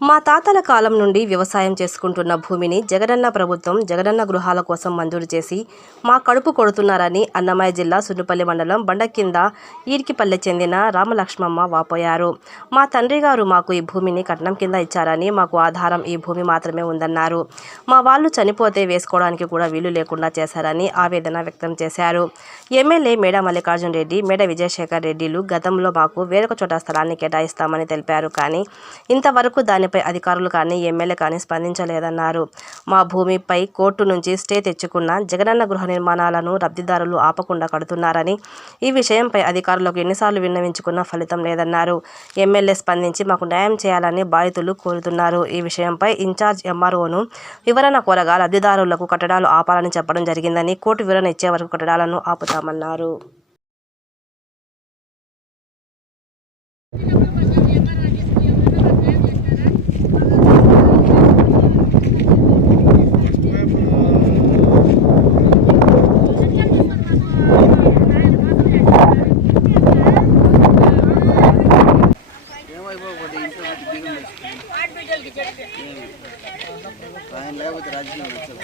మా తాతల కాలం నుండి వ్యవసాయం చేసుకుంటున్న భూమిని జగనన్న ప్రభుత్వం జగనన్న గృహాల కోసం మంజూరు చేసి మా కడుపు కొడుతున్నారని అన్నమయ్య జిల్లా సున్నుపల్లి మండలం బండ కింద ఈడికిపల్లె చెందిన రామలక్ష్మమ్మ వాపోయారు. మా తండ్రి గారు మాకు ఈ భూమిని కట్నం కింద ఇచ్చారని మాకు ఆధారం ఈ భూమి మాత్రమే ఉందన్నారు. మా వాళ్ళు చనిపోతే వేసుకోవడానికి కూడా వీలు లేకుండా చేశారని ఆవేదన వ్యక్తం చేశారు. ఎమ్మెల్యే మేడ మల్లికార్జున్ రెడ్డి మేడ విజయశేఖర్ రెడ్డిలు గతంలో మాకు వేరొక చోట స్థలాన్ని కేటాయిస్తామని తెలిపారు కానీ ఇంతవరకు దీనిపై అధికారులు కానీ ఎమ్మెల్యే కానీ స్పందించలేదన్నారు. మా భూమిపై కోర్టు నుంచి స్టే తెచ్చుకున్న జగనన్న గృహ నిర్మాణాలను లబ్ధిదారులు ఆపకుండా కడుతున్నారని ఈ విషయంపై అధికారులకు ఎన్నిసార్లు విన్నవించుకున్నా ఫలితం లేదన్నారు. ఎమ్మెల్యే స్పందించి మాకు న్యాయం చేయాలని బాధితులు కోరుతున్నారు. ఈ విషయంపై ఇన్ఛార్జ్ ఎంఆర్ఓను వివరణ కోరగా లబ్ధిదారులకు కట్టడాలు ఆపాలని చెప్పడం జరిగిందని కోర్టు వివరణ ఇచ్చే వరకు కట్టడాలను ఆపుతామన్నారు. ఆయన లేకపోతే రాజకీయాలు వచ్చారు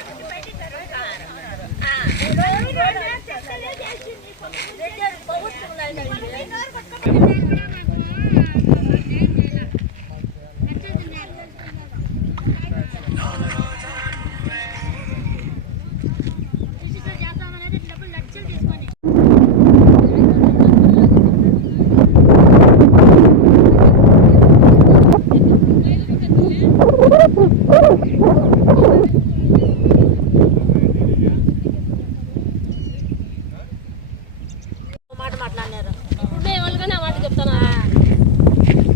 మాట్లాడినారు ఇప్పుడు మేము మాట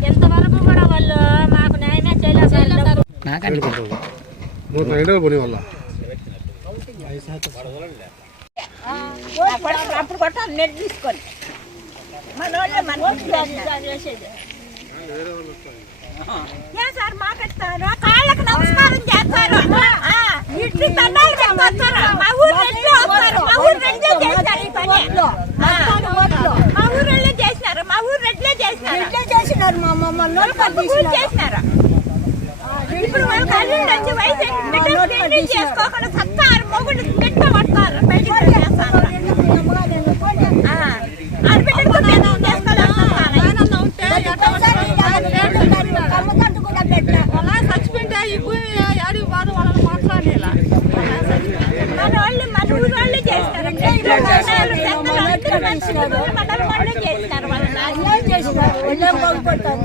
ఎంతవరకు కూడా వాళ్ళు మాకు న్యాయమే చేయలేదు. మూడు పోనీ అప్పుడు కొట్టాలి నెట్ తీసుకొని. మన వాళ్ళే మన చేసేది. ఏ సార్ మాకెత్తారు? కాళ్ళకు నమస్కారం చేస్తారు. ఆ, ఇడ్లీ దండాలు పెట్టుకొస్తారు. మా ఊరు రెడ్లు వస్తారు. మా ఊరు చేస్తారు ఈ పని ఆ, మా ఊరు రెడ్లే చేసినారు మా ఊరు రెడ్లే చేసినారు చేసినారు మా మమ్మల్ని చేసినారు ఇప్పుడు వచ్చి వయసు బిడ్డలు పెళ్ళి చేసుకోకుండా సత్తారు మొగుడు పెట్ట పడతారు బయటికి చేస్తారు చచ్చిపోయింటే ఈ భూమి అడిగి బాధ వాళ్ళని మాట్లాడేలా మన వాళ్ళు మన ఊరు వాళ్ళే చేస్తారు మండలు,